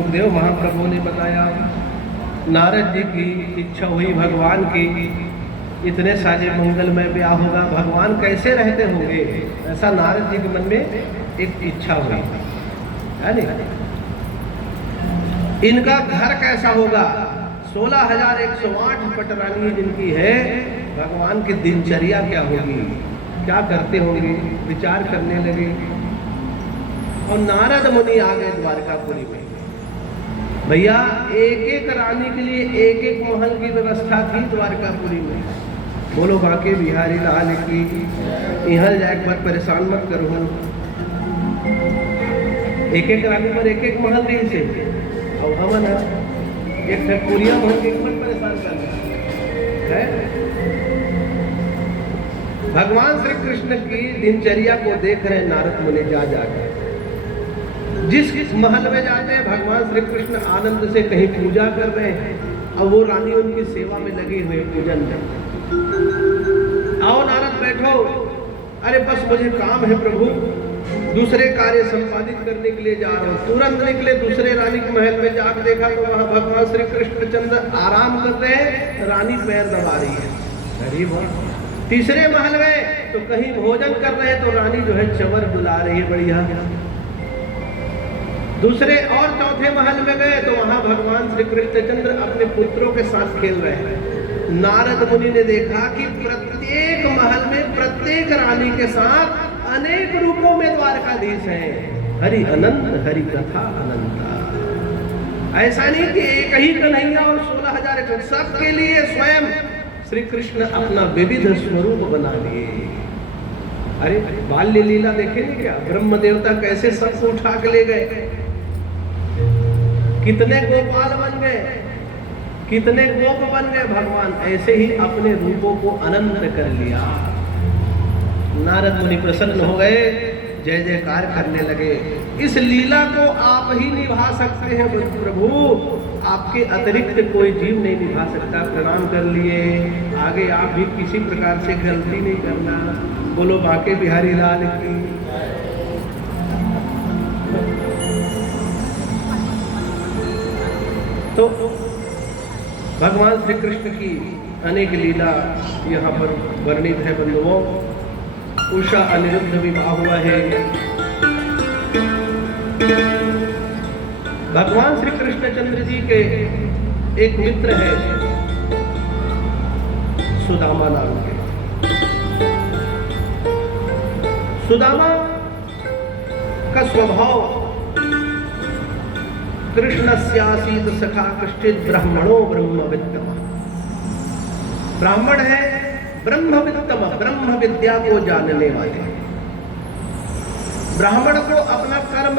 सुखदेव महाप्रभु ने बताया, नारद जी की इच्छा हुई भगवान की, इतने सारे मंगलमय ब्याह होगा, भगवान कैसे रहते होंगे, ऐसा नारद जी के मन में एक इच्छा हुई है नहीं। इनका घर कैसा होगा, 16,108 पटरानी जिनकी है, भगवान की दिनचर्या क्या होगी, क्या करते होंगे, विचार करने लगे। और नारद मुनि आ गए द्वारकापुरी में। भैया एक एक रानी के लिए एक एक महल की व्यवस्था थी द्वारकापुरी में। बोलो बाके बिहारी लाल की, यहाँ जाकर बार परेशान मत करो। एक एक रानी पर एक एक महल नहीं से, और हमन एक ठकुरिया महल एक मत परेशान करना है। भगवान श्री कृष्ण की दिनचर्या को देख रहे नारद मुनि जा जाकर। जिस महल में जाते हैं भगवान श्री कृष्ण आनंद से कहीं पूजा कर रहे हैं, और वो रानी उनकी सेवा में लगी हुई पूजन में। आओ नारद बैठो, अरे बस मुझे काम है प्रभु, दूसरे कार्य संपादित करने के लिए जा रहा हूँ। तुरंत निकले, दूसरे रानी के महल में जाकर देखा तो वहां भगवान श्री कृष्णचंद्र आराम कर रहे हैं, रानी पैर दबा रही है। अरे वाह। तीसरे महल में तो कहीं भोजन कर रहे हैं, तो रानी जो है चवर बुला रही है, बढ़िया। दूसरे और चौथे महल में गए तो वहां भगवान श्री कृष्णचंद्र अपने पुत्रों के साथ खेल रहे हैं। नारद मुनि ने देखा कि प्रत्येक महल में प्रत्येक रानी के साथ अनेक रूपों में द्वारकाधीश हैं। हरि अनंत, हरि कथा अनंता। ऐसा नहीं कि एक ही कन्हैया और 16,000 सबके लिए स्वयं श्री कृष्ण अपना विविध स्वरूप बना लिए। अरे बाल्य लीला देखेंगे क्या, ब्रह्म देवता कैसे सबको उठा के ले गए, कितने गोपाल बन गए, कितने गोप बन गए भगवान। ऐसे ही अपने रूपों को अनंत कर लिया। नारद मुनि प्रसन्न हो गए, जय जयकार करने लगे। इस लीला को आप ही निभा सकते हैं प्रभु, आपके अतिरिक्त कोई जीव नहीं निभा सकता। प्रणाम कर लिए, आगे आप भी किसी प्रकार से गलती नहीं करना। बोलो बाके बिहारी लाल की। तो भगवान श्री कृष्ण की अनेक लीला यहाँ पर वर्णित है बंधुओं। उषा अनिरुद्ध विवाह हुआ है। भगवान श्री कृष्णचंद्र जी के एक मित्र है सुदामा नाम के। सुदामा का स्वभाव कृष्णस्यासीत सखा कश्चित ब्राह्मणो ब्रह्मवित्तम। ब्राह्मण है ब्रह्मवित्तम, ब्रह्म विद्या को जानने वाले। ब्राह्मण को अपना कर्म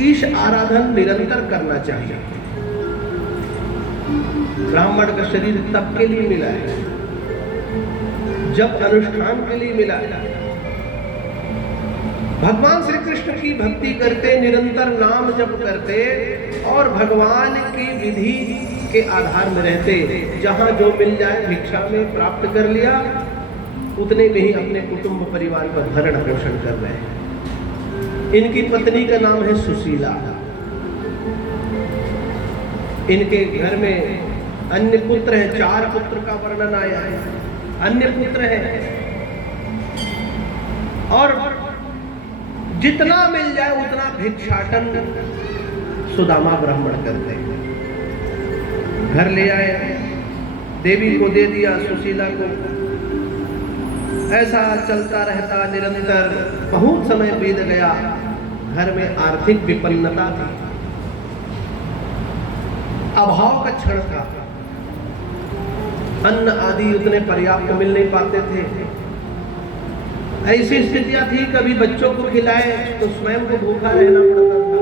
ईश आराधन निरंतर करना चाहिए। ब्राह्मण का शरीर तब के लिए मिला है जब अनुष्ठान के लिए मिला है। भगवान श्री कृष्ण की भक्ति करते, निरंतर नाम जप करते और भगवान की विधि के आधार में रहते। जहां जो मिल जाए भिक्षा में प्राप्त कर लिया, उतने में ही अपने कुटुंब परिवार का भरण पोषण कर रहे हैं। इनकी पत्नी का नाम है सुशीला। इनके घर में अन्य पुत्र है, 4 पुत्र का वर्णन आया है। अन्य पुत्र है और जितना मिल जाए उतना भिक्षाटन सुदामा ब्राह्मण करते हैं। घर ले आए, देवी को दे दिया, सुशीला को। ऐसा चलता रहता निरंतर। बहुत समय बीत गया। घर में आर्थिक विपन्नता थी, अभाव का क्षण था। अन्न आदि उतने पर्याप्त मिल नहीं पाते थे। ऐसी स्थितियां थी, कभी बच्चों को खिलाए तो स्वयं को भूखा रहना पड़ता था।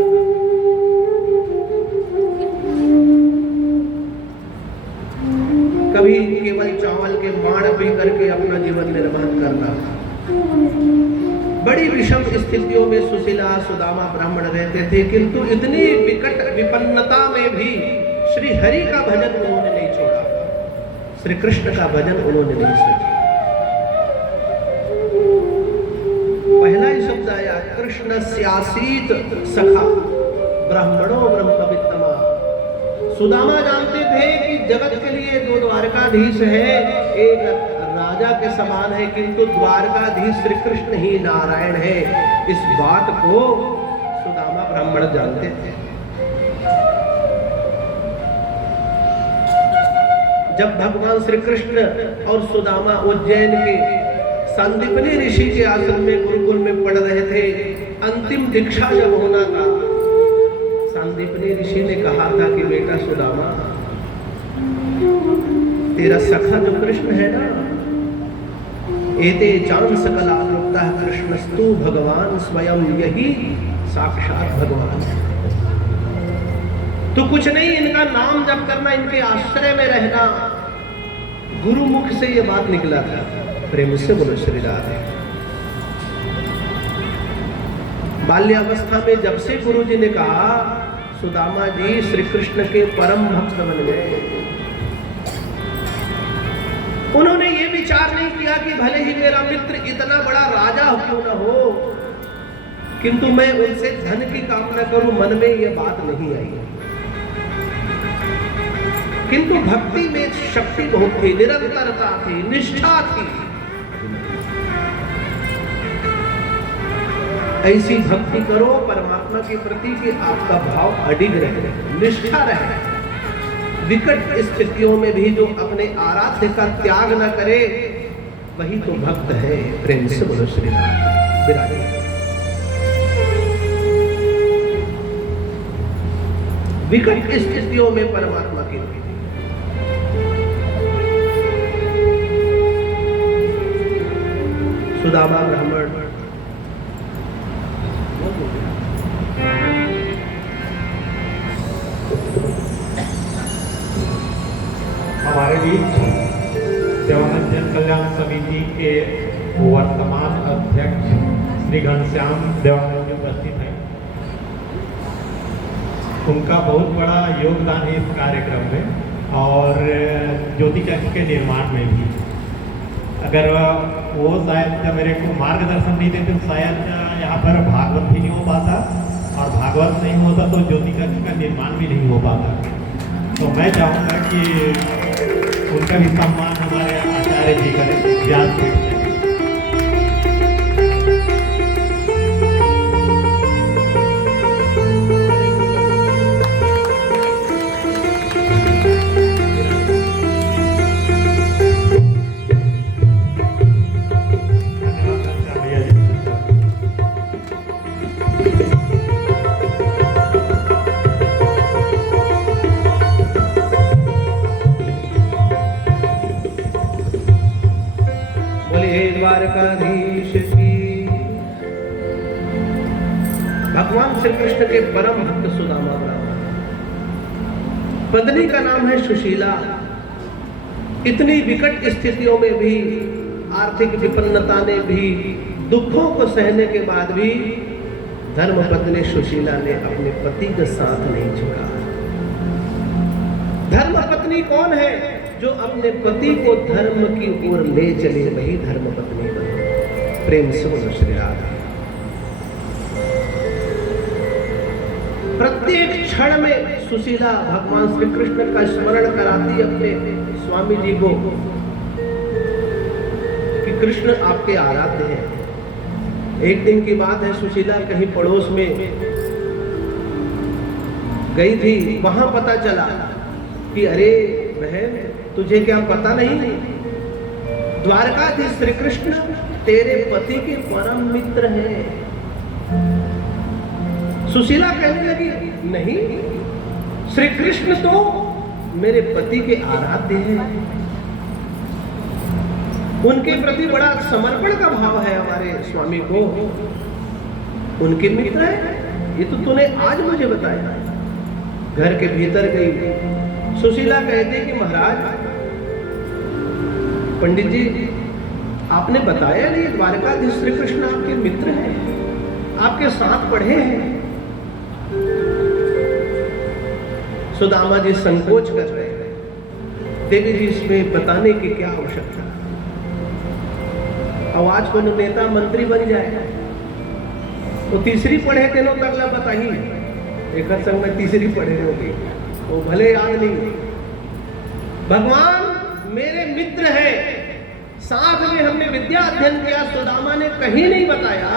कभी केवल चावल के माण पी करके अपना जीवन निर्वाह करना था। बड़ी विषम स्थितियों में सुशीला सुदामा ब्राह्मण रहते थे, किंतु इतनी विकट विपन्नता में भी श्री हरि का भजन उन्होंने नहीं छोड़ा, श्री कृष्ण का भजन उन्होंने नहीं छोड़ा। पहला ही शब्द आया कृष्ण स्यासीत सखा। ब्राह्मणो ब्रह्मवित्तमा। सुदामा जानते थे कि जगत के लिए दो द्वारकाधीश है, एक राजा के समान है, किंतु द्वारकाधीश श्री कृष्ण ही नारायण है। इस बात को सुदामा ब्राह्मण जानते थे। जब भगवान श्री कृष्ण और सुदामा उज्जैन के सांदीपनि ऋषि के आश्रम में गुरुकुल में पढ़ रहे थे, अंतिम दीक्षा जब होना था, सांदीपनि ऋषि ने कहा था कि बेटा सुदामा, तेरा सखा जो कृष्ण है ना, एते चांद सकल आलोकता कृष्णस्तु भगवान स्वयं, यही साक्षात भगवान है। तो कुछ नहीं, इनका नाम जप करना, इनके आश्रय में रहना। गुरु मुख से ये बात निकला था। प्रेम से बोलो श्री राधे। बाल्यावस्था में जब से गुरु जी ने कहा, सुदामा जी श्री कृष्ण के परम भक्त बन गए। उन्होंने ये विचार नहीं किया कि भले ही मेरा मित्र इतना बड़ा राजा क्यों ना हो, किंतु मैं उनसे धन की कामना करूं, मन में यह बात नहीं आई। किंतु भक्ति में शक्ति बहुत थी, निरंतरता थी, निष्ठा थी। ऐसी भक्ति करो परमात्मा के प्रति कि आपका भाव अडिग रहे, निष्ठा रहे। विकट स्थितियों में भी जो अपने आराध्य का त्याग न करे, वही तो भक्त है। प्रेम से बोलो श्री राधे। विकट स्थितियों में परमात्मा की सुदामा ब्राह्मण हमारे बीच देवानंद जन कल्याण समिति के वर्तमान अध्यक्ष श्री घनश्याम देवानंद जी उपस्थित हैं। उनका बहुत बड़ा योगदान है इस कार्यक्रम में और ज्योति चक्र के निर्माण में भी। अगर वो शायद मेरे को मार्गदर्शन नहीं देते तो शायद यहाँ पर भागवत भी नहीं हो पाता, और भागवत नहीं होता तो ज्योति चक्र का निर्माण भी नहीं हो पाता। तो मैं चाहूँगा कि उनका भी सम्मान हमारे आचार्य जी करें, व्यासपीठ से। द्वारकाधीश की। भगवान श्री कृष्ण के परम भक्त सुदामा ब्राह्मण, पत्नी का नाम है सुशीला। इतनी विकट स्थितियों में भी, आर्थिक विपन्नता ने भी, दुखों को सहने के बाद भी धर्म पत्नी सुशीला ने अपने पति का साथ नहीं छोड़ा। धर्म पत्नी कौन है? जो अपने पति को धर्म की ओर ले चले, वही धर्म पत्नी बने। प्रेम से बोलो श्री राधे। प्रत्येक क्षण में सुशीला भगवान श्री कृष्ण का स्मरण कराती अपने स्वामी जी को कि कृष्ण आपके आराध्य हैं। एक दिन की बात है, सुशीला कहीं पड़ोस में गई थी। वहां पता चला कि अरे बहन, तुझे क्या पता नहीं, द्वारकाधीश श्री कृष्ण तेरे पति के परम मित्र हैं। सुशीला कहने लगी, नहीं, श्री कृष्ण तो मेरे पति के आराध्य हैं। उनके प्रति बड़ा समर्पण का भाव है हमारे स्वामी को, उनके मित्र है। ये तो तूने आज मुझे बताया। घर के भीतर गई सुशीला, कहती कि महाराज, पंडित जी आपने बताया नहीं, द्वारकाधीश श्री कृष्ण आपके मित्र हैं, आपके साथ पढ़े हैं। सुदामा जी संकोच कर रहे हैं। देवी जी इसमें बताने की क्या आवश्यकता? अब आज को नेता मंत्री बन जाए तो तीसरी पढ़े तेनों तगला बताइए। एक संग में तीसरी पढ़े होगी, वो भले याद नहीं। भगवान मेरे मित्र हैं, साथ में हमने विद्या अध्ययन किया। सुदामा ने कहीं नहीं बताया,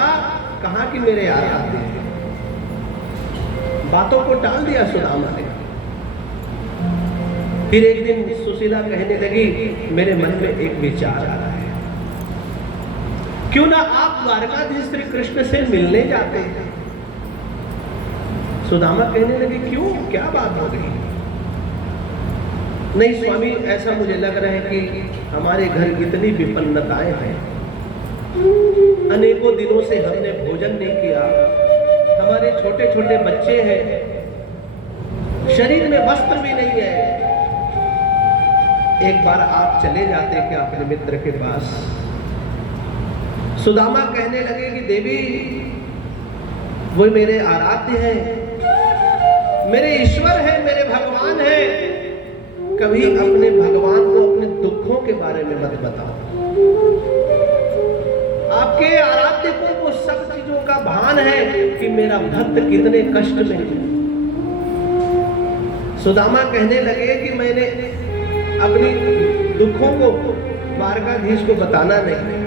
कहा कि मेरे आराध्य हैं। बातों को टाल दिया सुदामा ने। फिर एक दिन सुशीला कहने लगी, मेरे मन में एक विचार आ रहा है, क्यों ना आप द्वारकाधीश श्री कृष्ण से मिलने जाते हैं। सुदामा कहने लगे, क्यों, क्या बात हो गई? नहीं स्वामी, ऐसा मुझे लग रहा है कि हमारे घर इतनी विपन्नताएं हैं, अनेकों दिनों से हमने भोजन नहीं किया, हमारे छोटे छोटे बच्चे हैं, शरीर में वस्त्र भी नहीं है। एक बार आप चले जाते क्या अपने मित्र के पास? सुदामा कहने लगे कि देवी, वो मेरे आराध्य हैं, मेरे ईश्वर हैं, मेरे भगवान हैं। कभी अपने भगवान को अपने दुखों के बारे में मत बताओ। आपके आराध्य को वो सब चीजों का भान है कि मेरा भक्त कितने कष्ट में है। सुदामा कहने लगे कि मैंने अपनी दुखों को द्वारकाधीश को बताना नहीं,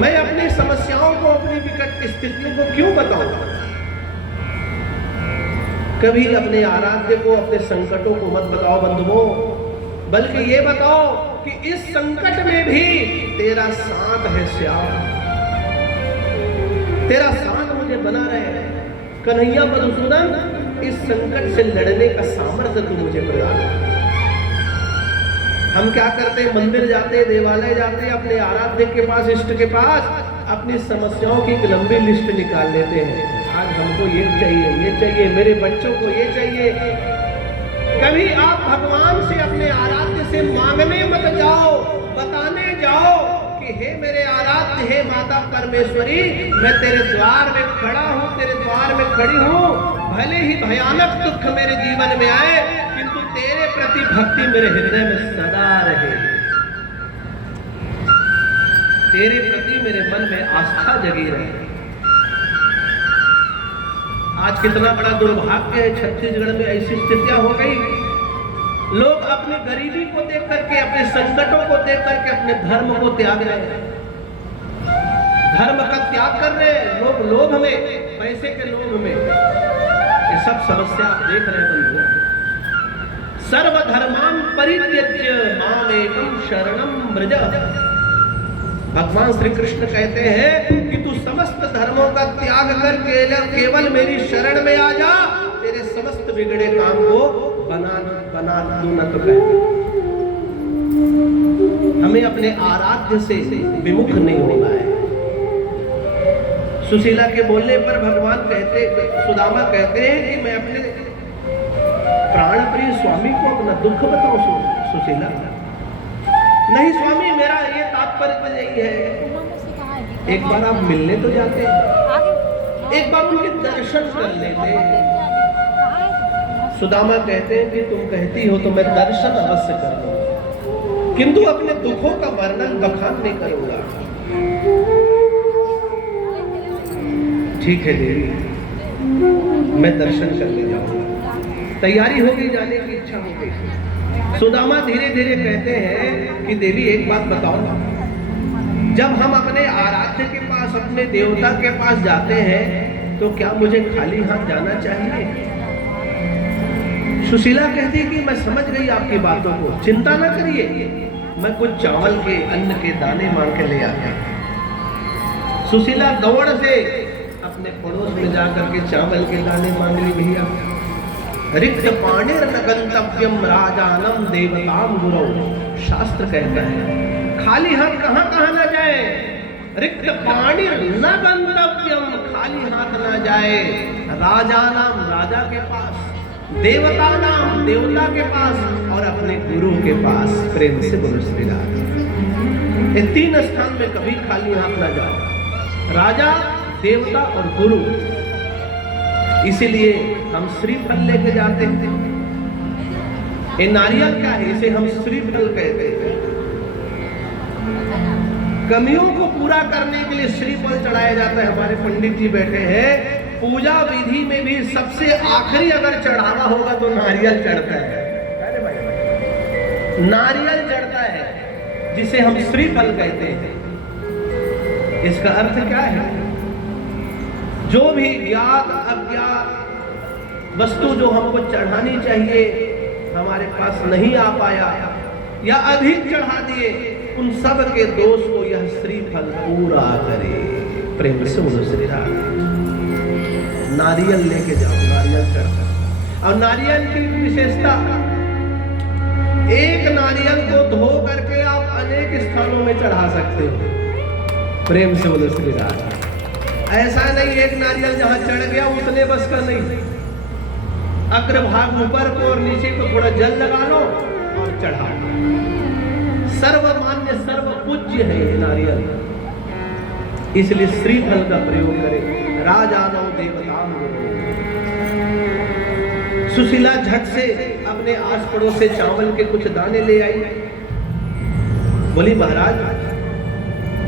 मैं अपनी समस्याओं को, अपनी विकट स्थितियों को क्यों बताऊंगा? कभी अपने आराध्य को, अपने संकटों को मत बताओ बंधुओं, बल्कि ये बताओ कि इस संकट में भी तेरा साथ है श्याम, तेरा साथ मुझे बना रहे। कन्हैया मधुसूदन, इस संकट से लड़ने का सामर्थ्य तू मुझे प्रदान कर। हम क्या करते हैं, मंदिर जाते, देवालय जाते, अपने आराध्य के पास, इष्ट के पास अपनी समस्याओं की एक लंबी लिस्ट निकाल लेते हैं। आज हमको ये चाहिए, मेरे बच्चों को ये चाहिए। कभी आप भगवान से, अपने आराध्य से मांगने मत जाओ, बताने जाओ कि हे मेरे आराध्य, हे माता परमेश्वरी, मैं तेरे द्वार में खड़ा हूँ, तेरे द्वार में खड़ी हूँ। भले ही भयानक दुख मेरे जीवन में आए, किंतु तेरे प्रति भक्ति मेरे हृदय में सदा रहे, तेरे प्रति मेरे मन में आस्था जगी रहे। आज कितना बड़ा दुर्भाग्य है, छत्तीसगढ़ में ऐसी स्थितियां हो गई, लोग अपनी गरीबी को देख करके, अपने संकटों को देख करके अपने धर्म को त्याग रहे हैं, धर्म का त्याग कर रहे हैं लोग, लोभ में, पैसे के लोभ में। ये सब समस्या आप देख रहे हैं बंधुओं। सर्वधर्मान् परित्यज्य मामेकं शरणं व्रज। भगवान श्री कृष्ण कहते हैं कि तू समस्त धर्मों का त्याग कर केवल मेरी शरण में आ जा, तेरे समस्त बिगड़े काम को बना दूं न तो कहते। हमें अपने आराध्य से विमुख नहीं होना है। सुशीला के बोलने पर भगवान कहते, सुदामा कहते हैं कि मैं अपने प्राण प्रिय स्वामी को अपना दुख बताऊं। सुशीला, नहीं स्वामी, मेरा ये तात्पर्य यही है, एक बार आप मिलने तो जाते, एक बार उनके दर्शन कर लेते। सुदामा कहते हैं कि तुम कहती हो तो मैं दर्शन अवश्य कर लूंगा, किंतु अपने दुखों का वर्णन बखान नहीं करूंगा। ठीक है देवी, मैं दर्शन करने जाऊंगा। तैयारी हो गई, जाने की इच्छा हो गई। सुदामा धीरे धीरे कहते हैं कि देवी एक बात बताओ, जब हम अपने आराध्य के पास, अपने देवता के पास जाते हैं तो क्या मुझे खाली हाथ जाना चाहिए? सुशीला कहती कि मैं समझ गई आपकी बातों को, चिंता न करिए, मैं कुछ चावल के, अन्न के दाने मांग के ले आता। सुशीला दौड़ से अपने पड़ोस में जाकर के चावल के दाने मांग ली। भैया, रिक्त पाणिर न गंतव्यम राजानम देवताम गुरौ, शास्त्र कहता है खाली हाथ कहां कहां ना जाए। रिक्त पाणिर न गंतव्यम, खाली हाथ ना जाए, राजानाम, राजा के पास, देवता नाम, देवता के पास, और अपने गुरु के पास। प्रेम से बोलो श्री राम। ये तीन स्थान में कभी खाली हाथ ना जाओ, राजा, देवता और गुरु। इसीलिए हम श्रीफल लेके जाते हैं। ये नारियल क्या है? इसे हम श्रीफल कहते हैं। कमियों को पूरा करने के लिए श्रीफल चढ़ाया जाता है। हमारे पंडित जी बैठे हैं, पूजा विधि में भी सबसे आखिरी अगर चढ़ावा होगा तो नारियल चढ़ता है। नारियल चढ़ता है जिसे हम श्रीफल कहते हैं। इसका अर्थ क्या है? जो भी ज्ञात अज्ञात वस्तु जो हमको चढ़ानी चाहिए हमारे पास नहीं आ पाया या अधिक चढ़ा दिए, उन सब के दोष को यह श्रीफल पूरा करे। प्रेम से बोलो श्री राम। नारियल लेके जाओ, नारियल चढ़ा। और नारियल की विशेषता, एक नारियल को धो करके आप अनेक स्थानों में चढ़ा सकते हो। प्रेम से बोलो श्री राम। ऐसा नहीं एक नारियल जहां चढ़ गया उतने बस का नहीं, अग्रभाग ऊपर को और नीचे को थोड़ा जल लगा लो और चढ़ा। सर्वमान्य सर्व पूज्य है ये नारियल, इसलिए श्रीफल का प्रयोग करें। राजानो देवताओं सुशीला झट से अपने आस पड़ोस से चावल के कुछ दाने ले आई। बोली महाराज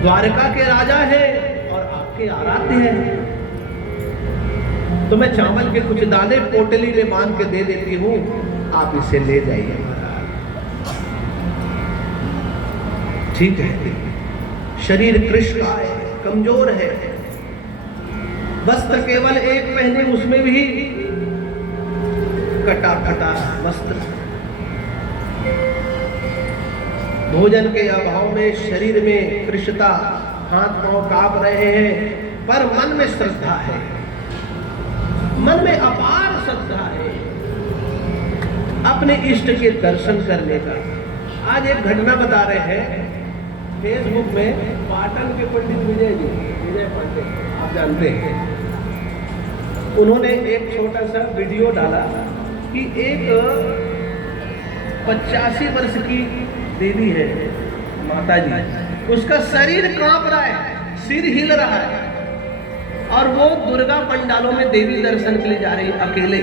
द्वारका के राजा है और आपके आराध्य हैं, तो मैं चावल के कुछ दाने पोटली में बांध के दे देती हूं, आप इसे ले जाइए महाराज। ठीक है। शरीर कृष्ण का है, कमजोर है, वस्त्र केवल एक पहने, उसमें भी कटा फटा वस्त्र। भोजन के अभाव में शरीर में कृष्णता, हाथ पांव कांप रहे हैं, पर मन में श्रद्धा है, मन में अपार श्रद्धा है अपने इष्ट के दर्शन करने का। आज एक घटना बता रहे हैं फेसबुक में, पाटन के पंडित विजय पांडे आप जानते हैं, उन्होंने एक छोटा सा वीडियो डाला कि एक 85 वर्ष की देवी है माता जी, उसका शरीर कांप रहा है, सिर हिल रहा है, और वो दुर्गा पंडालों में देवी दर्शन के लिए जा रही अकेले।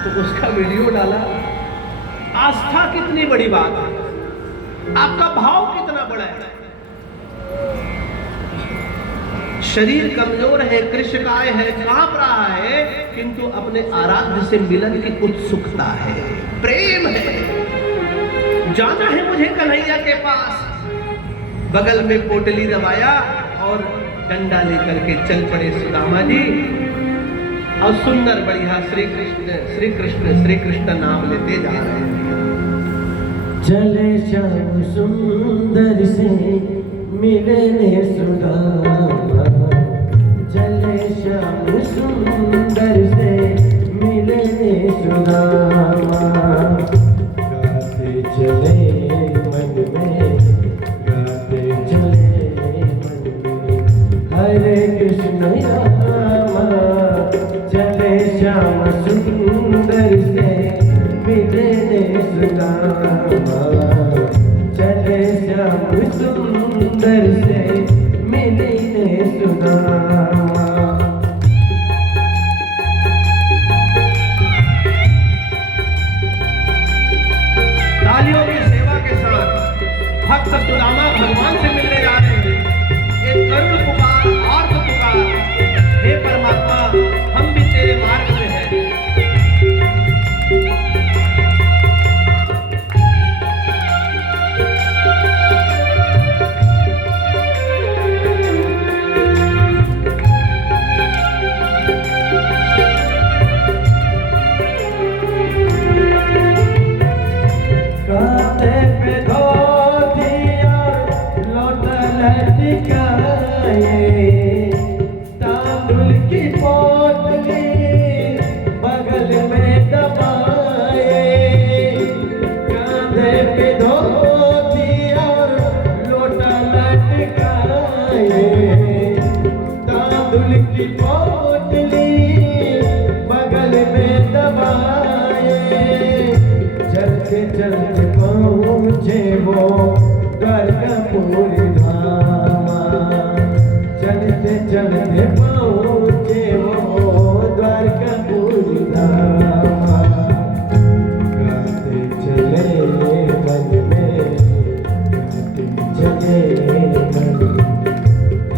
तो उसका वीडियो डाला। आस्था कितनी बड़ी बात है, आपका भाव कितना बड़ा है। शरीर कमजोर है, कृष्णकाय है, कांप रहा है, किंतु अपने आराध्य से मिलन की उत्सुकता है, प्रेम है। जाना है मुझे कन्हैया के पास। बगल में पोटली दबाया और डंडा लेकर के चल पड़े सुदामा जी, और सुंदर बढ़िया श्री कृष्ण नाम लेते जा रहे हैं। चले श्याम सुंदर से मिलने सुदामा, चले श्याम सुंदर से मिलने सुदामा। गाते चले मन में, गाते चले मन में, हरे कृष्ण रामा। चले श्याम सुंदर से मिलने सुदामा, चले श्याम सुंदर से मिलने सुदामा। तालियों की सेवा के साथ भक्त सुदामा भगवान से मिलने जा रहे हैं। एक करुण पुकार, आर्त पुकार, हे परमात्मा हम भी तेरे मार्ग में हैं। चलते पहुँचे वो द्वारकापुर धामा, चलते चलते पहुँचे वो द्वारकापुर धामा। गाते चले मन में, गाते चले मन,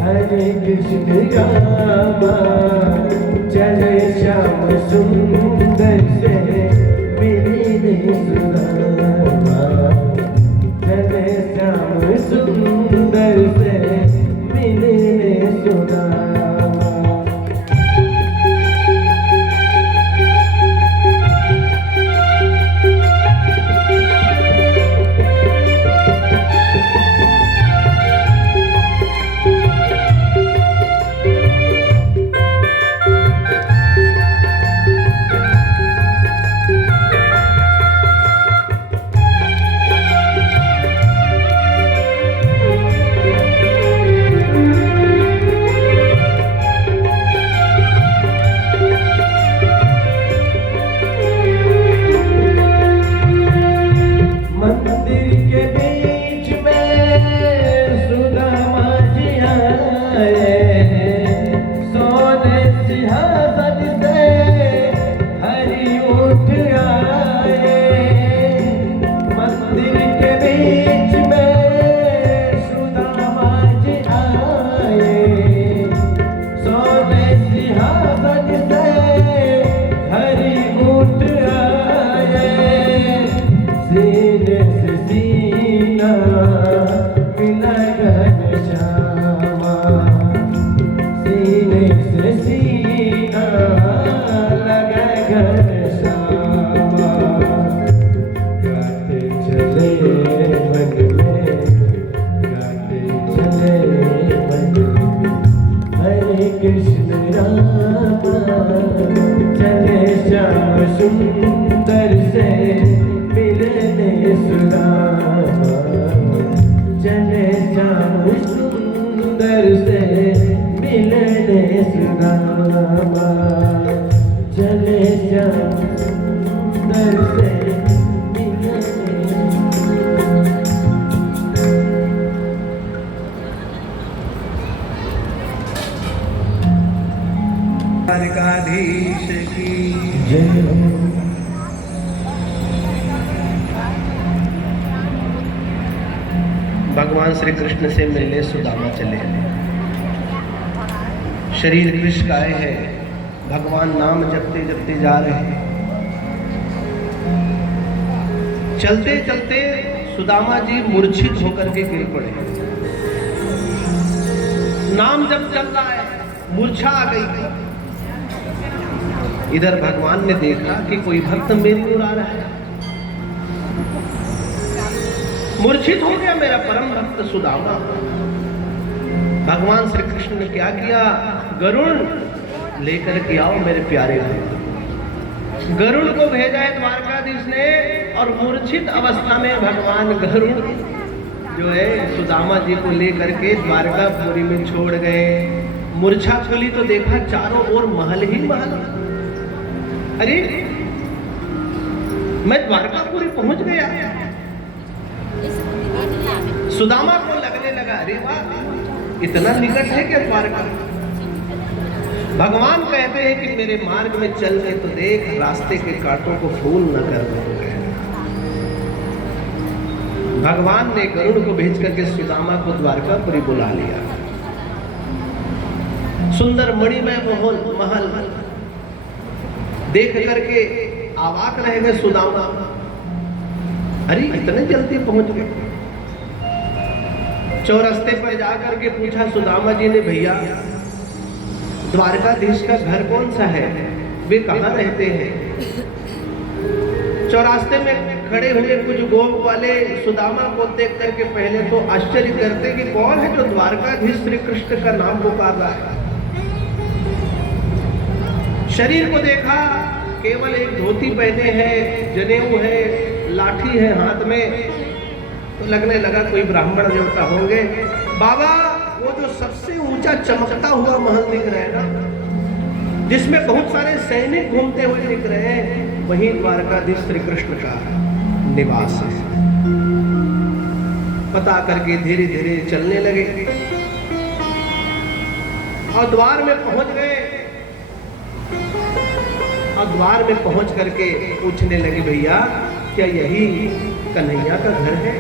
हरे कृष्ण रामा। श्याम सुंदर से मिली सुदामा, चले श्याम सुंदर से मिली सुदामा। सुंदर से मिलने सुदामा, चले श्याम सुंदर से मिलने सुदामा, चले श्याम सुंदर से मिलने। द्वारकाधीश की जय हो। भगवान श्री कृष्ण से मिलने सुदामा चले। शरीर विष गाय है, भगवान नाम जपते जपते जा रहे हैं। चलते चलते सुदामा जी मूर्छित होकर के गिर पड़े। नाम जब चल रहा है, मूर्छा आ गई। इधर भगवान ने देखा कि कोई भक्त मेरी ओर आ रहा है। मूर्छित हो गया मेरा परम भक्त सुदामा। भगवान श्री कृष्ण ने क्या किया? गरुड़ लेकर के आओ मेरे प्यारे भाई। गरुड़ को भेजा है द्वारकाधीश ने, और मूर्छित अवस्था में भगवान गरुड़ जो है सुदामा जी को लेकर के द्वारकापुरी में छोड़ गए। मूर्छा खुली तो देखा चारों ओर महल ही महल। अरे मैं द्वारकापुरी पहुंच गया। सुदामा को लगने लगा, अरे वाह, इतना निकट है क्या द्वारका? भगवान कहते हैं कि मेरे मार्ग में चल के तो देख, रास्ते के कांटों को फूल न कर दो। भगवान ने गरुड़ को भेज करके सुदामा को द्वारकापुरी बुला लिया। सुंदर मणिमय महल देख करके अवाक रह गए सुदामा। अरे इतने जल्दी पहुंच गए। चौरस्ते पर जाकर के पूछा सुदामा जी ने, भैया द्वारकाधीश का घर कौन सा है, वे कहाँ रहते हैं? चौरास्ते में खड़े हुए कुछ गोप वाले सुदामा को देख करके पहले तो आश्चर्य करते कि कौन है जो द्वारकाधीश श्री कृष्ण का नाम पुकार रहा है। शरीर को देखा, केवल एक धोती पहने हैं, जनेऊ है, लाठी है हाथ में, तो लगने लगा कोई ब्राह्मण देवता होंगे। बाबा वो जो सबसे ऊंचा चमकता हुआ महल दिख रहा है ना, जिसमें बहुत सारे सैनिक घूमते हुए दिख रहे हैं, वही द्वारकाधीश श्री कृष्ण का निवास है। पता करके धीरे धीरे चलने लगे और द्वार में पहुंच गए। और द्वार में पहुंच करके पूछने लगे, भैया क्या यही कन्हैया का घर है?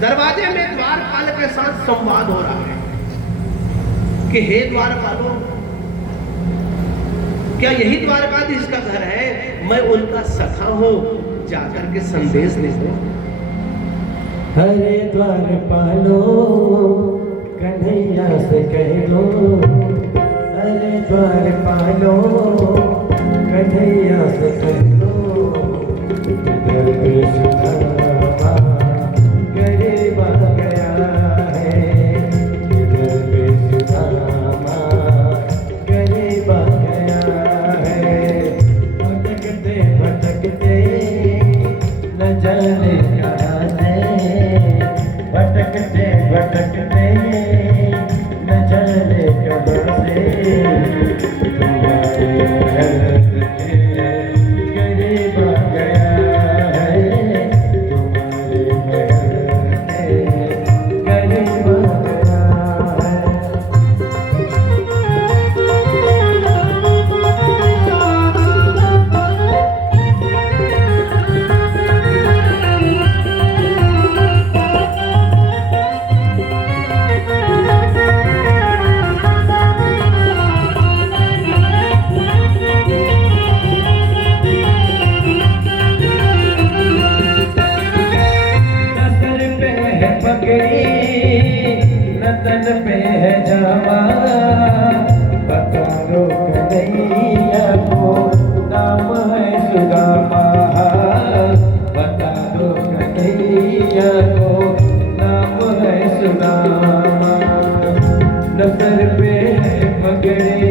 दरवाजे में द्वारपाल के साथ संवाद हो रहा है कि हे द्वारपालों, क्या यही द्वारकाधीश का घर है? मैं उनका सखा हूं, जाकर के संदेश दे दो। हरे द्वार पालो कन्हैया से कह दो, हरे द्वार पालो कन्हैया से कह दो, इधर पे सुदामा गरीब आ गया है, इधर पे सुदामा गरीब आ गया है। भटकते भटकते न जाने कहाँ से, भटकते भटकते न जाने कहाँ से, तुम्हारे घर से गरीब आ गया है, तुम्हारे घर से गरीब आ गया है। नसर पे है पगड़ी न तन पे है जामा, बता दो कन्हैया को नाम है सुदामा, बता दो कन्हैया को नाम है सुदामा। नसर पे है पगड़ी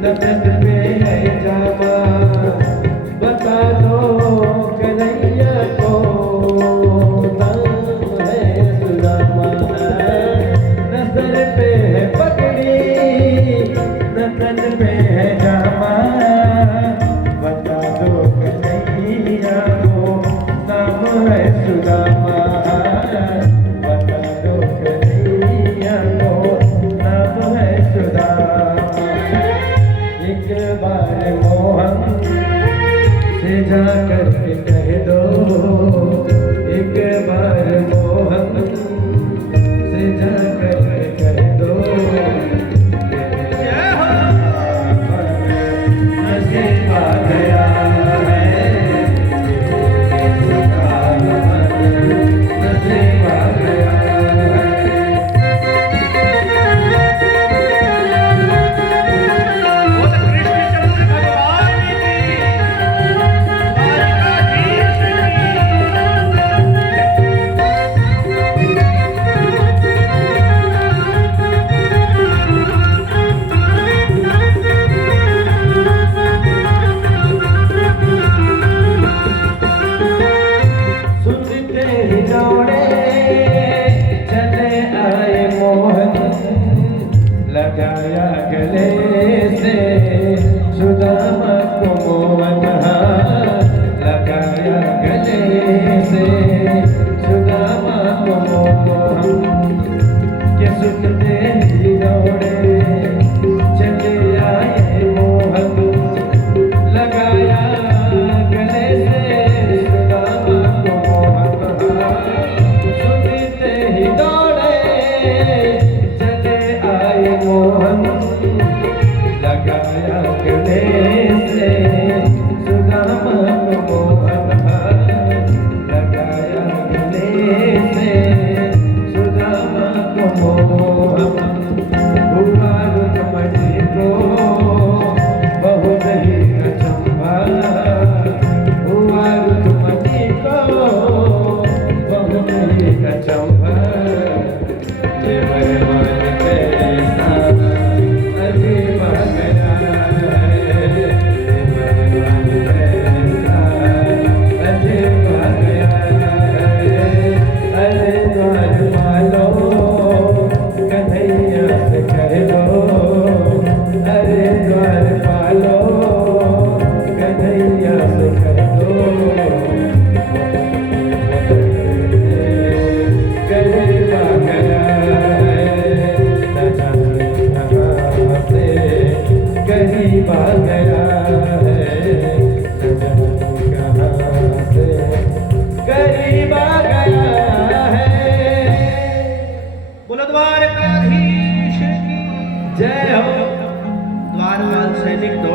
न तन पे है जामा, बता दो कन्हैया को नाम है सुदामा। नसर पे है पगड़ी न तन पे है जामा, बता दो कन्हैया को नाम है सुदामा, बता दो कन्हैया को नाम है सुदामा। एक बार मोहन से जाकर के कह दो, एक बार मोहन से जाकर के कह दो, नसीब आ गया है, नसीब आ गया है। बोल कृष्णचंद्र भगवान की, द्वारकाधीश सुनते ही दौड़े चले आए मोहन, लगाया गले से सुदामा को मोहन, लगाया गले से सुदामा को मोहन। के सुनते ही दौड़े चले आए मोहन, लगाया गले से सुदामा को मोहन। सुनते ही दौड़े चले आए मोहन, लगाया गले से सुदामा को मोहन, लगाया गले से सुदामा को मोहन। हुआ रुक्मणी को बहुत ही अचंभा, हुआ रुक्मणी को बहुत ही अचंभा, ये भगवान कैसा अजीब आ गया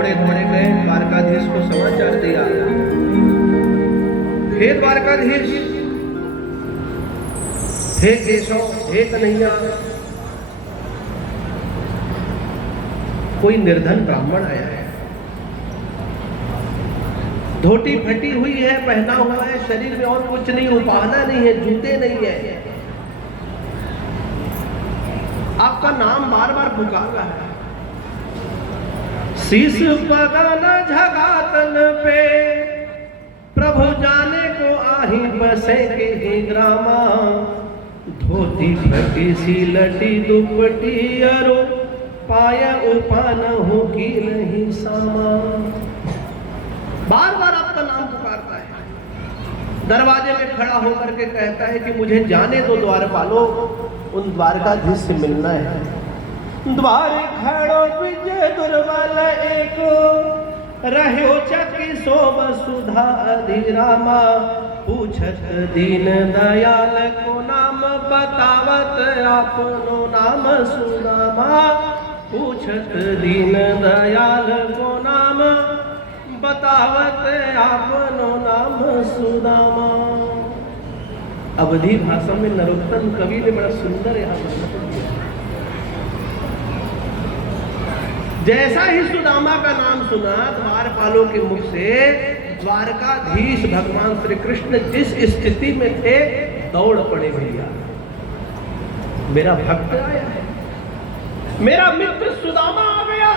दौड़े दौड़े गए, द्वारकाधीश को समाचार दिया, हे द्वारकाधीश, हे केशव, हे कन्हैया, कोई निर्धन ब्राह्मण आया है, धोती फटी हुई है, पहना हुआ है, शरीर में और कुछ नहीं, उपाहना नहीं है, जूते नहीं है, आपका नाम बार बार पुकार रहा है। शीश पगाना झगातन पे, प्रभु जाने को आही बसे के ही ग्रामा, धोती फटी सी लटी दुपटी अरो, पाया उपान हो की नहीं सामा। बार बार आपका नाम पुकारता है, दरवाजे में खड़ा होकर के कहता है कि मुझे जाने दो द्वारपालो, उन द्वारकाधीश से मिलना है। द्वार खड़ो विजय दुर्बल एक, रहो चकी शोभ सुधा अधिरामा, पूछत दीन दयाल को नाम, बतावत आपनो नाम सुदामा, पूछत दीन दयाल को नाम, बतावत आपनो नाम सुदामा। अवधी भाषा में नरोत्तम कवि ने बड़ा सुंदर यहाँ वर्णन किया। जैसा ही सुदामा का नाम सुना द्वारपालों के मुख से, द्वारकाधीश भगवान श्री कृष्ण जिस स्थिति में थे दौड़ पड़े भैया, मेरा भक्त आया है, मेरा मित्र सुदामा आ गया।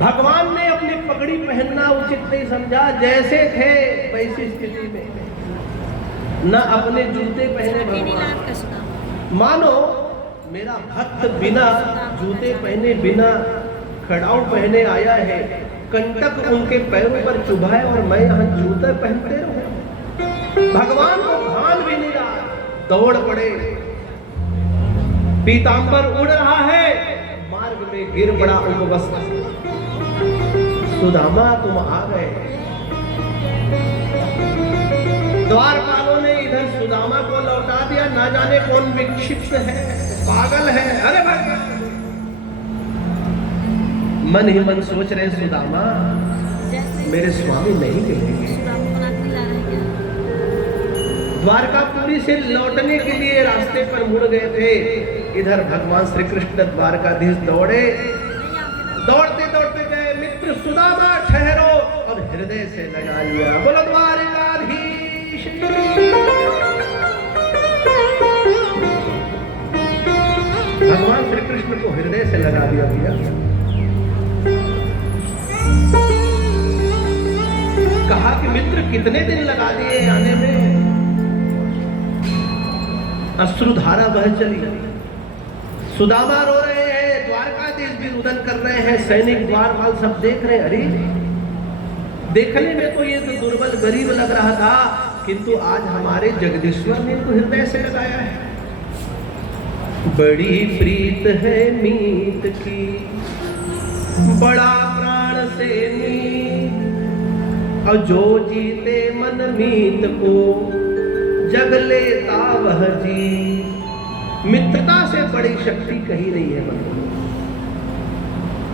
भगवान ने अपनी पगड़ी पहनना उचित नहीं समझा, जैसे थे वैसी स्थिति में, न अपने जूते पहने भगवान, मानो मेरा भक्त बिना जूते पहने, बिना खड़ाऊ पहने आया है, कंटक उनके पैरों पर चुभा है और मैं यहाँ जूते पहनते रहूं। भगवान को भान भी नहीं रहा, दौड़ पड़े, पीतांबर उड़ रहा है, मार्ग में गिर पड़ा उपवस्त्र, सुदामा तुम आ गए। द्वारपालों ने इधर सुदामा को लौटा दिया, ना जाने कौन विक्षिप्त है, पागल है, अरे भाई। मन ही मन सोच रहे सुदामा मेरे स्वामी नहीं मिलेंगे। द्वारकापुरी से लौटने के लिए रास्ते पर मुड़ गए थे, इधर भगवान श्री कृष्ण द्वारकाधीश दौड़े, दौड़ते दौड़ते गए, मित्र सुदामा ठहरो, और हृदय से लगा लिया, बोलो द्वारकाधीश। भगवान श्री कृष्ण को हृदय से लगा दिया भैया। कहा कि मित्र कितने दिन लगा दिए आने में, अश्रुधारा बह चली, सुदामा रो रहे हैं, द्वारकाधीश भी रुदन कर रहे हैं, सैनिक द्वारपाल सब देख रहे हैं। अरे देखने में तो ये तो दुर्बल गरीब लग रहा था, किंतु आज हमारे जगदीश्वर ने तो हृदय से लगाया है। बड़ी प्रीत है मीत की, बड़ा प्राण से मीत, और जो जीते मन मीत को, जग लेता वह जी। मित्रता से बड़ी शक्ति कहीं नहीं है बंधु।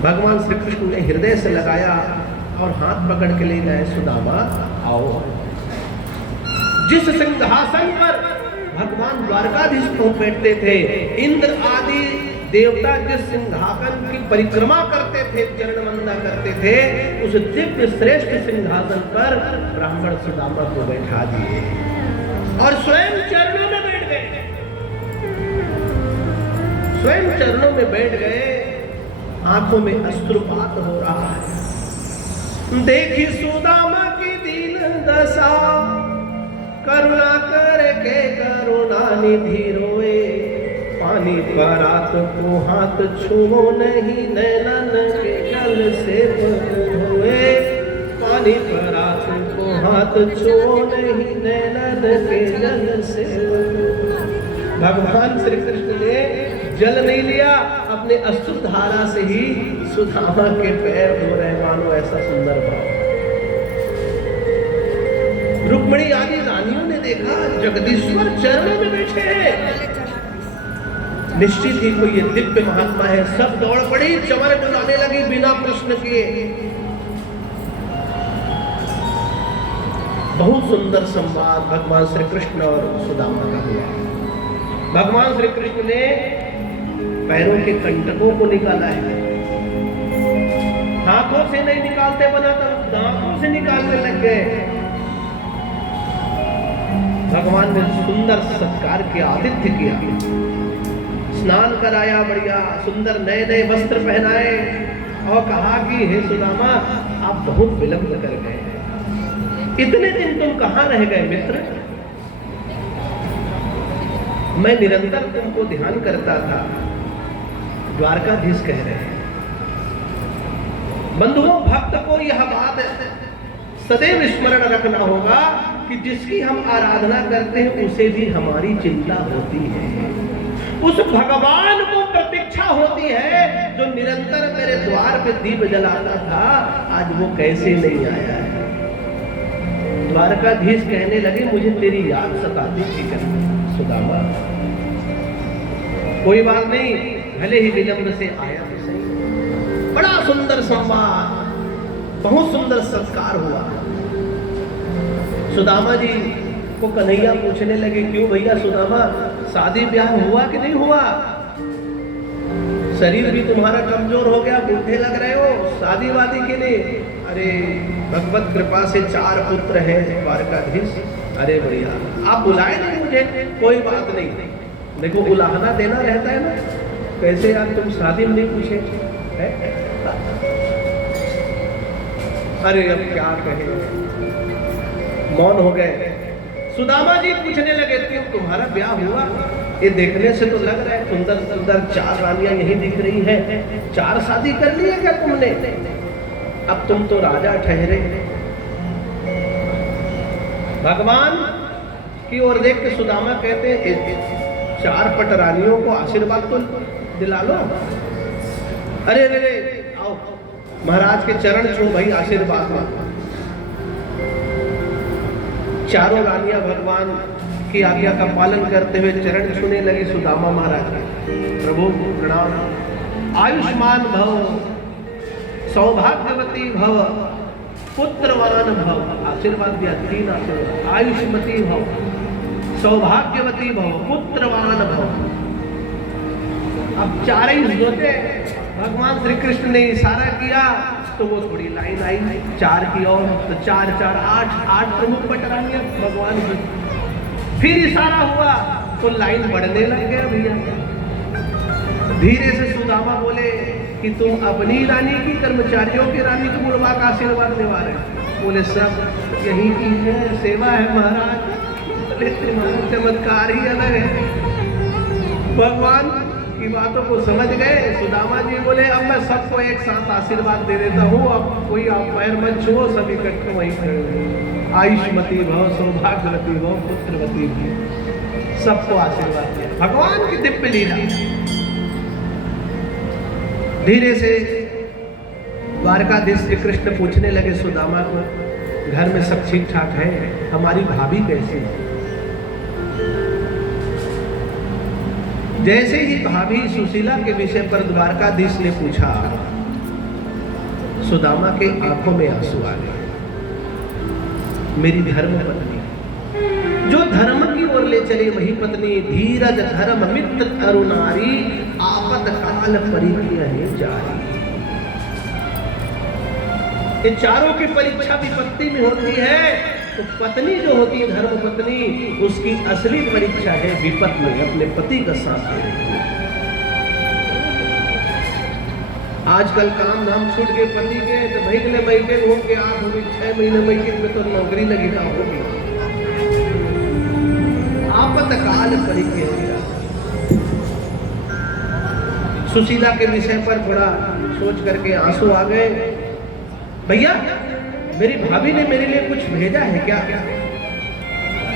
भगवान श्री कृष्ण ने हृदय से लगाया और हाथ पकड़ के ले गए, सुदामा आओ। जिस सिंहासन पर भगवान द्वारकाधीश को बैठते थे, इंद्र आदि देवता जिस सिंहासन की परिक्रमा करते थे, चरण वंदना करते थे, उस दिव्य श्रेष्ठ सिंहासन पर ब्राह्मण सुदामा को बैठा दिए और स्वयं चरणों में बैठ गए। स्वयं चरणों में बैठ गए, आंखों में अश्रुपात हो रहा है। देखी सुदामा की दीन दशा, करुणा करके करुणा निधि रोए, पानी परात को हाथ छुओ नहीं, नैनन के जल से धोए। पानी परात को हाथ छुओ नहीं, नैनन के जल से। भगवान श्री कृष्ण ने जल नहीं लिया, अपने अश्रुधारा से ही सुदामा के पैर धो रहे, मानो ऐसा सुंदर भाव। रुक्मिणी आदि रानियों ने देखा जगदीश्वर चरणों में बैठे हैं, निश्चित ही कोई ये दिव्य महात्मा है। सब दौड़ पड़ी, चमर डुलाने लगी बिना प्रश्न किए। बहुत सुंदर संवाद भगवान श्री कृष्ण और सुदामा का हुआ। भगवान श्री कृष्ण ने पैरों के कंटकों को निकाला है, हाथों से नहीं निकालते बना तो दांतों से निकालने लग गए। भगवान ने सुंदर सत्कार किया, आतिथ्य किया, स्नान कराया, बढ़िया सुंदर नए नए वस्त्र पहनाए और कहा कि हे सुदामा, आप बहुत विलंब कर गए, इतने दिन तुम कहां रह गए मित्र? मैं निरंतर तुमको ध्यान करता था। द्वारकाधीश कह रहे हैं, बंधुओं, भक्त को यह बात सदैव स्मरण रखना होगा कि जिसकी हम आराधना करते हैं उसे भी हमारी चिंता होती है। उस भगवान को प्रतीक्षा होती है जो निरंतर मेरे द्वार पे दीप जलाता था, आज वो कैसे नहीं आया है। द्वारकाधीश कहने लगे, मुझे तेरी याद सताती थी सुदामा, कोई बात नहीं, भले ही विलंब से आया तो सही। बड़ा सुंदर संवाद, बहुत सुंदर संस्कार हुआ। सुदामा जी को कन्हैया पूछने लगे, क्यों भैया सुदामा, शादी ब्याह हुआ कि नहीं हुआ? शरीर भी तुम्हारा कमजोर हो गया, बूढ़े लग रहे हो, शादी वादी के लिए? अरे भगवत कृपा से 4 पुत्र हैं द्वारकाधीश। अरे बढ़िया, आप बुलाए नहीं मुझे, कोई बात नहीं, देखो उलाहना देना रहता है ना, कैसे यार तुम शादी में नहीं पूछे है? अरे अब क्या कहें, मौन हो गए। सुदामा जी पूछने लगे, तुम्हारा ब्याह हुआ? ये देखने से तो लग रहा है सुंदर सुंदर 4 रानियां यहीं दिख रही हैं, 4 शादी कर ली है क्या तुमने? अब तुम तो राजा ठहरे। भगवान की ओर देख के सुदामा कहते हैं, 4 पट रानियों को आशीर्वाद तो दिला लो। अरे अरे आओ, महाराज के चरण छू भाई, आशीर्वाद मांगो। 4 रानियां भगवान की आज्ञा का पालन करते हुए चरण छूने लगी। सुदामा महाराज, प्रभु प्रणाम, आयुष्मान भव, सौभाग्यवती भव, पुत्रवान भव, आशीर्वाद दिया, 3 आशीर्वाद, आयुष्मती भव, सौभाग्यवती भव, पुत्रवान भव। अब 4 ही होते, भगवान श्री कृष्ण ने इशारा किया तो वो थोड़ी लाइन आई, 4 की और, तो 4 4 8 प्रमुख पटरानियां भगवान की। फिर इशारा हुआ तो लाइन बढ़ने लग गया भैया। धीरे से सुदामा बोले कि तुम अपनी रानी की, कर्मचारियों की रानी को बुलवा का आशीर्वाद दिवा रहे? बोले सब यही की है, सेवा है महाराज। चमत्कार ही अलग है, भगवान की बातों को समझ गए। सुदामा जी बोले, अब मैं सबको एक साथ आशीर्वाद दे देता हूँ, अब कोई आप पैर मत छुओ, सब इकट्ठे वहीं खड़े। आयुष्मती भव, सौभाग्यवती भव, पुत्रवती भव, सबको आशीर्वाद दिया। भगवान की दिव्य लीला। धीरे से द्वारकाधीश श्री कृष्ण पूछने लगे सुदामा को, घर में सब ठीक ठाक है? हमारी भाभी कैसी है? जैसे ही भाभी सुशीला के विषय पर द्वारकाधीश ने पूछा, सुदामा के आंखों में आंसू आ गए। मेरी धर्म पत्नी, जो धर्म की ओर ले चले वही पत्नी, धीरज धर्म मित्र अरुणारी, आपद काल परिक्रिया जारी। ये चारों की परीक्षा विपत्ति में होती है, तो पत्नी जो होती है धर्म पत्नी, उसकी असली परीक्षा है विपत्ति में अपने पति का साथ देने। आजकल काम धाम छूट के पति के तो भाई के महीने घूम के 8 होगी, 6 महीने महीने में तो नौकरी लगी ना होगी। आपतकाल परिक्रिया। सुशीला के विषय पर थोड़ा सोच करके आंसू आ गए। भैया मेरी भाभी ने मेरे लिए कुछ भेजा है क्या?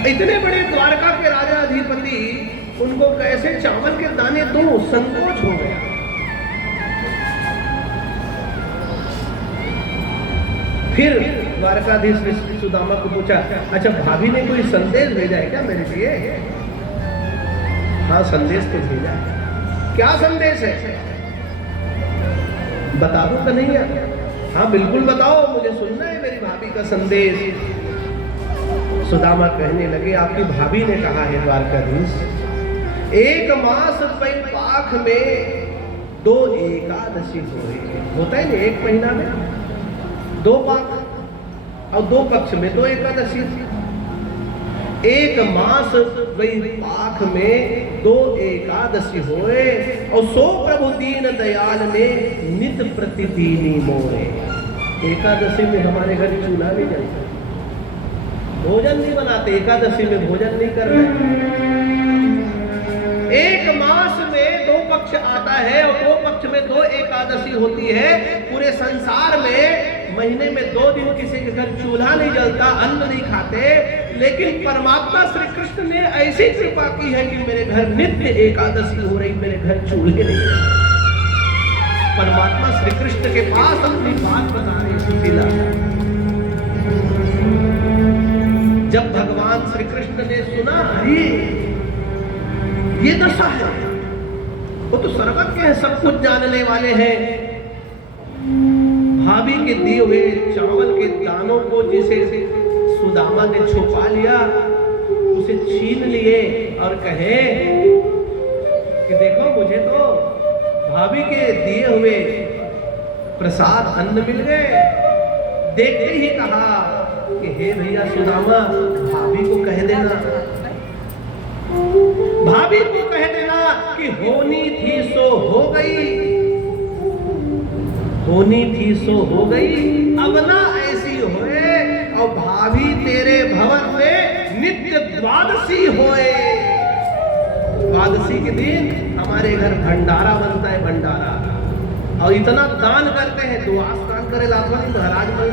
इतने बड़े द्वारका के राजा अधिपति, उनको कैसे चावल के दाने दूं? संकोच हो गया। फिर द्वारकाधीश ने सुदामा को पूछा, अच्छा भाभी ने कोई संदेश भेजा है क्या मेरे लिए? हाँ संदेश तो भेजा है। क्या संदेश है? बता दूं कन्हैया? हाँ बिल्कुल बताओ, मुझे सुनना है मेरी भाभी का संदेश। सुदामा कहने लगे, आपकी भाभी ने कहा है द्वारकाधीश, 1 मास बैपाख में 2 एकादशी हो रही है। होता है ना, 1 महीना में 2 पाक और 2 पक्ष में 2 एकादशी। 1 मास बैपाख में 2 एकादशी होए और सो प्रभु दीन दयाल ने नित प्रतिदीनी मोए। एकादशी में हमारे घर चूल्हा नहीं जलता, भोजन नहीं बनाते, एकादशी में भोजन नहीं कर रहे। 1 मास में 2 पक्ष आता है और 2 पक्ष में 2 एकादशी होती है। पूरे संसार में महीने में 2 दिन किसी के घर चूल्हा नहीं जलता, अन्न नहीं खाते, लेकिन परमात्मा श्री कृष्ण ने ऐसी कृपा की है कि मेरे घर नित्य एकादशी हो रही, मेरे घर चूल्हे नहीं। परमात्मा श्री कृष्ण के पास अपनी बात बता रही सुशीला। जब भगवान श्री कृष्ण ने सुना, ये दशा है, वो तो सर्वज्ञ है, सब कुछ जानने वाले हैं। भाभी के दिए हुए चावल के दानों को जिसे सुदामा ने छुपा लिया, उसे छीन लिए और कहे कि देखो मुझे तो भाभी के दिए हुए प्रसाद अन्न मिल गए। देखते ही कहा कि हे भैया सुदामा, भाभी को कह देना, भाभी को कह देना कि होनी थी सो हो गई, होनी थी सो हो गई, अब ना ऐसी होए और भाभी तेरे भवन में नित्य द्वादशी होए। द्वादशी के दिन हमारे घर भंडारा बनता है, भंडारा, और इतना दान करते हैं, दुआस दान करे लाखों महाराज बन,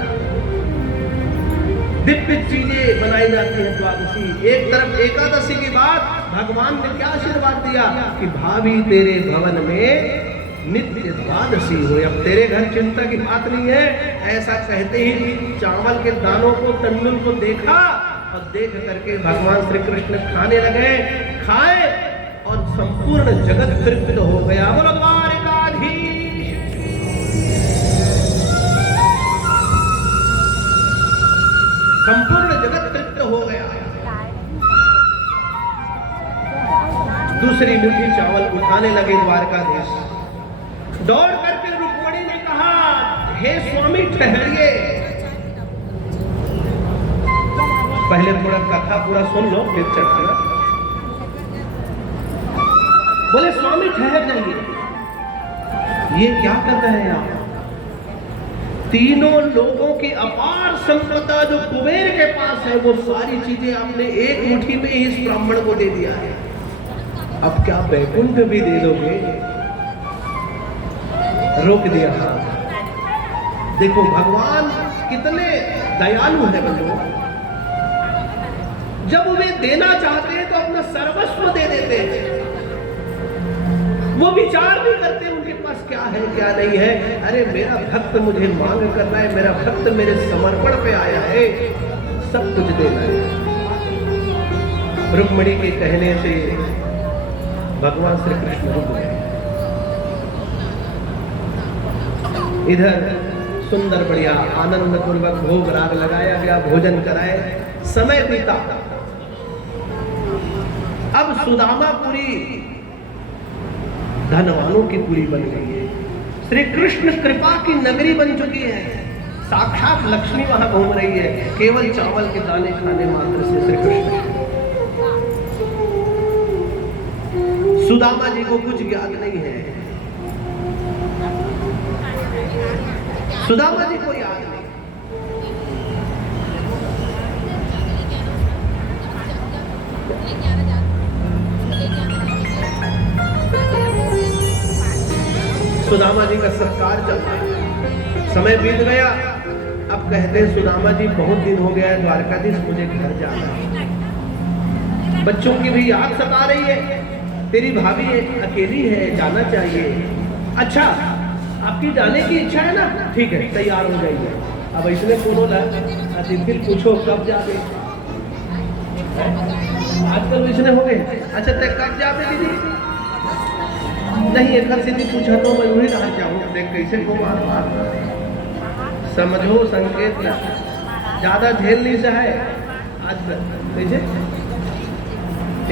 दिव्य चीजें बनाई जाती है द्वादशी। एक तरफ एकादशी की बात, भगवान ने क्या आशीर्वाद दिया कि भाभी तेरे भवन में नित्य द्वादशी हो। अब तेरे घर चिंता की बात नहीं है। ऐसा कहते ही चावल के दानों को, तंडुल को देखा और देख करके भगवान श्री कृष्ण खाने लगे। खाए और संपूर्ण जगत तृप्त हो गया। बोलो द्वारकाधीश। संपूर्ण जगत तृप्त हो गया। दूसरी मुट्ठी चावल उठाने लगे द्वारकाधीश। दौड़ करके रुक्मणी ने कहा, हे स्वामी ठहरिए, पहले थोड़ा कथा पूरा सुन लो फिर चढ़ाना। बोले स्वामी ठहर जाइए, ये क्या कर रहे हैं आप? तीनों लोगों की अपार संपदा जो कुबेर के पास है, वो सारी चीजें आपने एक मुट्ठी में ही इस ब्राह्मण को दे दिया है। अब क्या बैकुंठ भी दे दोगे? रोक दिया। देखो भगवान कितने दयालु है बंधु। जब वे देना चाहते हैं तो अपना सर्वस्व दे देते हैं। वो विचार भी करते हैं उनके पास क्या है क्या नहीं है। अरे मेरा भक्त मुझे मांग कर रहा है, मेरा भक्त मेरे समर्पण पे आया है, सब कुछ देना है। रुक्मिणी के कहने से भगवान श्री कृष्ण रुक गए। इधर सुंदर बढ़िया आनंद पूर्वक भोग राग लगाया गया, भोजन कराए, समय बीता। अब सुदामापुरी धनवानों की पुरी बन गई है। श्री कृष्ण कृपा की नगरी बन चुकी है। साक्षात लक्ष्मी वहां घूम रही है, केवल चावल के दाने खाने मात्र से श्री कृष्ण। सुदामा जी को कुछ ज्ञात नहीं है, सुदामा जी को याद नहीं। सुदामा जी का सत्कार चल रहा है, समय बीत गया। अब कहते हैं सुदामा जी बहुत दिन हो गया है द्वारकाधीश, मुझे घर जाना है। बच्चों की भी याद सता रही है, तेरी भाभी अकेली है, जाना चाहिए। अच्छा आपकी जाने की इच्छा है ना, ठीक है तैयार हो जाइए। अब इसने बोला फिर पूछो कब जाते, आजकल इसने हो गए। अच्छा तय कब जाते दीदी? नहीं एक सीधी पूछा तो मैं वही कहा चाहूँ देख कैसे को बार बार समझो संकेत ना ज्यादा झेल नहीं सहाय आज कैसे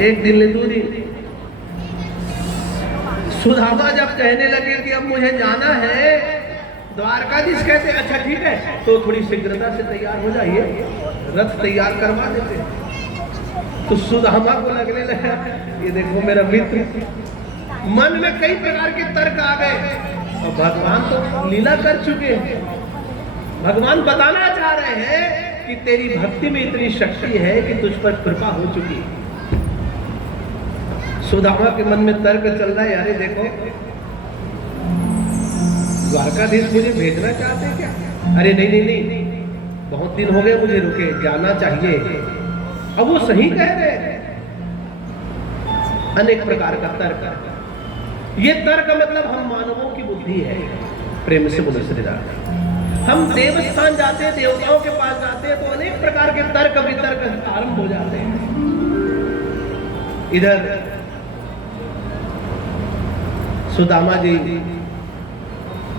एक दिन ले 2 दिन सुदामा जब कहने लगे कि अब मुझे जाना है द्वारकाधीश कहते अच्छा ठीक है तो थोड़ी शीघ्रता से तैयार हो जाइए रथ तैयार करवा देते तो सुदामा को लगने लगा ये देखो मेरा मित्र मन में कई प्रकार के तर्क आ गए और भगवान तो लीला कर चुके हैं भगवान बताना चाह रहे हैं कि तेरी भक्ति में इतनी शक्ति है कि तुझ पर कृपा हो चुकी है सुदामा के मन में तर्क चल रहा है अरे देखो द्वारकाधीश मुझे भेजना चाहते हैं क्या अरे नहीं बहुत दिन हो गए मुझे रुके जाना चाहिए अब वो सही कह रहे हैं अनेक प्रकार का तर्क ये तर्क मतलब हम मानवों की बुद्धि है प्रेम से बोले श्रीराम हम देवस्थान जाते हैं देवताओं के पास जाते हैं तो अनेक प्रकार के तर्क वितर्क आरंभ हो जाते हैं इधर सुदामा जी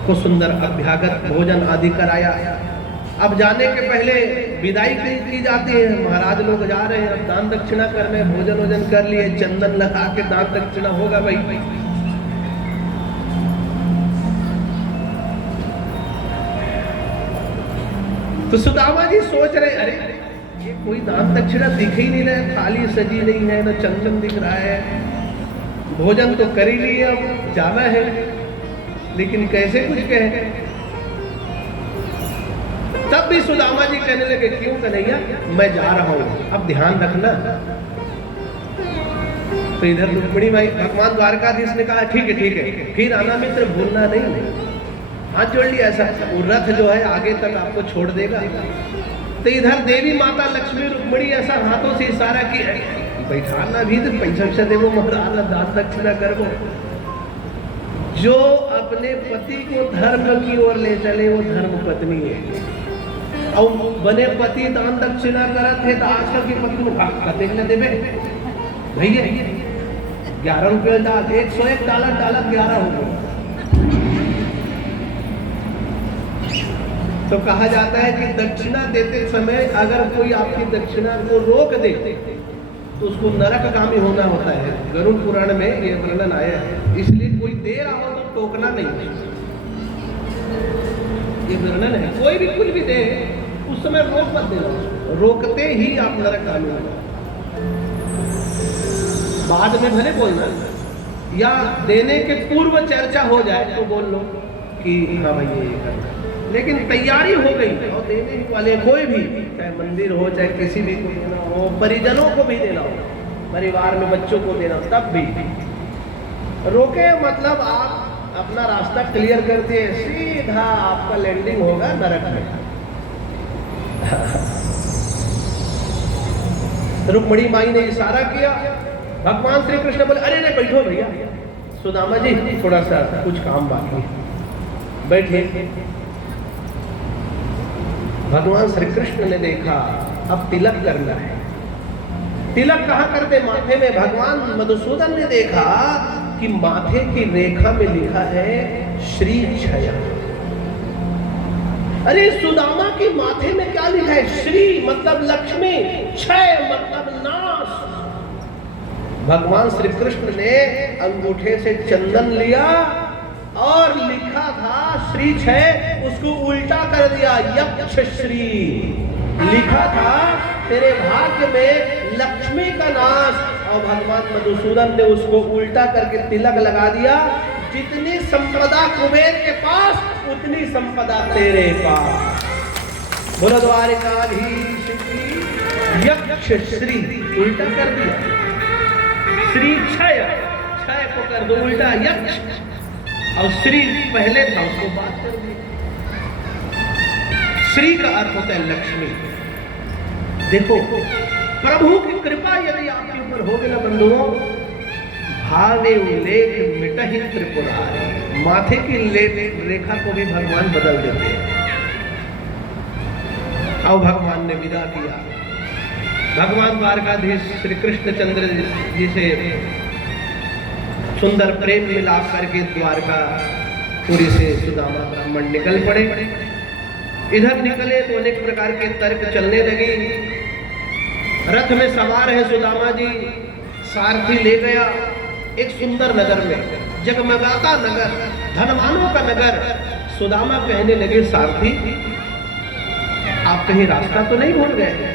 को सुंदर अभ्यागत भोजन आदि कराया अब जाने के पहले विदाई की जाती है महाराज लोग जा रहे हैं अब दान दक्षिणा करने भोजन वोजन कर लिए चंदन लगा के दान दक्षिणा होगा भाई तो सुदामा जी सोच रहे अरे ये कोई दान दक्षिणा दिख ही नहीं रहा थाली सजी नहीं है ना चंदन दिख रहा है भोजन तो कर ही लिए अब जाना है लेकिन कैसे कुछ कहे तब भी सुदामा जी कहने लगे क्यों कन्हैया मैं जा रहा हूं अब ध्यान रखना तो इधर रुक्मिणी भाई भगवान द्वारकाधीश ने कहा ठीक है फिर आना मित्र भूलना नहीं हाथ जोड़ लिया ऐसा वो रथ जो है आगे तक आपको छोड़ देगा तो इधर देवी माता लक्ष्मी रुक्मिणी ऐसा हाथों से इशारा की बैठाना भी तो पैसा देवो महाराज दान दक्षिणा करो जो अपने पति को धर्म की ओर ले चले वो धर्म पत्नी है और बने पति दान दक्षिणा करत है तो आजकल की पत्नी में कते न देवे भैया 11 रुपये डाल 101 डॉलर 11 हो गए तो कहा जाता है कि दक्षिणा देते समय अगर कोई आपकी दक्षिणा को रोक दे तो उसको नरकगामी होना होता है गरुड़ पुराण में ये वर्णन आया है इसलिए कोई दे रहा हो तो टोकना नहीं ये वर्णन है कोई भी कुछ भी दे उस समय रोक मत देना रोकते ही आप नरकगामी हो बाद में भले बोलना या देने के पूर्व चर्चा हो जाए तो बोल लो कि हाँ भाई ये करना लेकिन तैयारी हो गई और देने वाले कोई भी चाहे मंदिर हो चाहे किसी भी को देना हो परिजनों को भी देना हो परिवार में बच्चों को देना हो तब भी रोके मतलब आप अपना रास्ता क्लियर करते हैं सीधा आपका लैंडिंग होगा नरक में रुक्मिणी माई ने इशारा किया भगवान श्री कृष्ण बोले अरे नहीं बैठो भैया सुदामा जी थोड़ा सा कुछ काम बाकी है बैठे भगवान श्री कृष्ण ने देखा अब तिलक करना है तिलक कहाँ करते माथे में भगवान मधुसूदन ने देखा कि माथे की रेखा में लिखा है श्री क्षय अरे सुदामा की माथे में क्या लिखा है श्री मतलब लक्ष्मी क्षय मतलब नाश भगवान श्री कृष्ण ने अंगूठे से चंदन लिया और लिखा था श्री छह उसको उल्टा कर दिया यक्ष श्री लिखा था तेरे भाग्य में लक्ष्मी का नाश और भगवान मधुसूदन ने उसको उल्टा करके तिलक लगा दिया जितनी संपदा कुबेर के पास उतनी संपदा तेरे पास बोलो द्वारिकाधीश की यक्ष श्री उल्टा कर दिया श्री क्षय क्षय को कर दो उल्टा यक्ष और श्री पहले था उसको बात कर दी श्री का अर्थ होता है लक्ष्मी देखो प्रभु की कृपा यदि आपके ऊपर हो गई ना बंधुओं भावे उल्लेख मिटहि त्रिपुरारी माथे की रेखा को भी भगवान बदल देते हैं और भगवान ने विदा किया भगवान द्वारकाधीश श्री कृष्णचंद्र जी से सुंदर प्रेम मिलाप करके द्वारका पुरी से सुदामा ब्राह्मण निकल पड़े। इधर निकले तो अनेक प्रकार के तर्क चलने लगे। रथ में सवार है सुदामा जी, सारथी ले गया एक सुंदर नगर में, जगमगाता नगर, धनवानों का नगर। सुदामा कहने लगे, सारथी आप कहीं रास्ता तो नहीं भूल गए?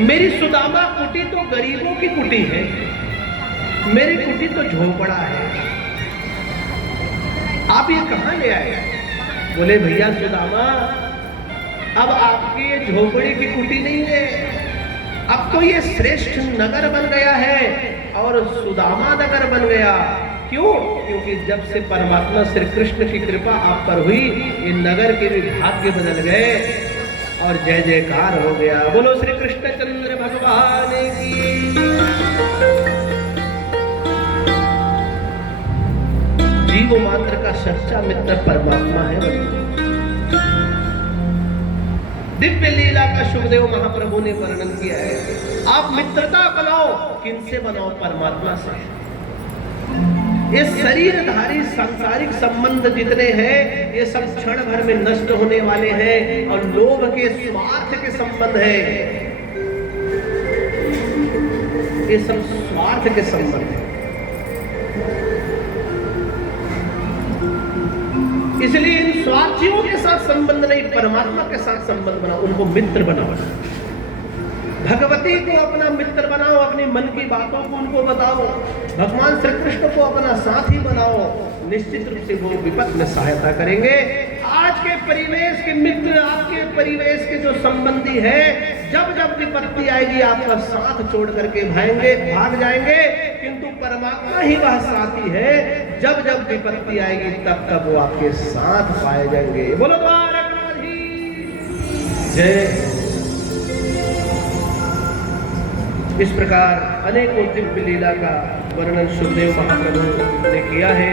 मेरी सुदामा कुटी तो गरीबों की कुटी है, मेरी कुटी तो झोपड़ा है, आप ये कहां ले आए? बोले भैया सुदामा, अब आपकी ये झोपड़ी की कुटी नहीं है, अब तो ये श्रेष्ठ नगर बन गया है और सुदामा नगर बन गया। क्यों? क्योंकि जब से परमात्मा श्री कृष्ण की कृपा आप पर हुई, ये नगर के भी भाग्य बदल गए और जय जयकार हो गया। बोलो श्री कृष्णचंद्र भगवान की। जीव मात्र का सच्चा मित्र परमात्मा है। दिव्य लीला का सुखदेव महाप्रभु ने वर्णन किया है। आप मित्रता बनाओ, किनसे बनाओ? परमात्मा से। ये शरीरधारी सांसारिक संबंध जितने हैं, ये सब क्षण भर में नष्ट होने वाले हैं और लोभ के स्वार्थ के संबंध हैं। ये सब स्वार्थ के संबंध हैं। इसलिए इन स्वार्थियों के साथ संबंध नहीं, परमात्मा के साथ संबंध बनाओ, उनको मित्र बनाओ। भगवती को अपना मित्र बनाओ, अपनी मन की बातों को उनको बताओ। भगवान श्री कृष्ण को अपना साथी बनाओ, निश्चित रूप से वो विपद में सहायता करेंगे। आज के परिवेश के मित्र, आपके परिवेश के जो संबंधी है, जब जब विपत्ति आएगी आपका साथ छोड़ करके भाग जाएंगे, किंतु परमात्मा ही वह साथी है, जब जब विपत्ति आएगी तब तब वो आपके साथ पाए जाएंगे। बोलो द्वारकाधीश जय। इस प्रकार अनेकों दिव्य लीला का वर्णन सुखदेव महाप्रभु ने किया है।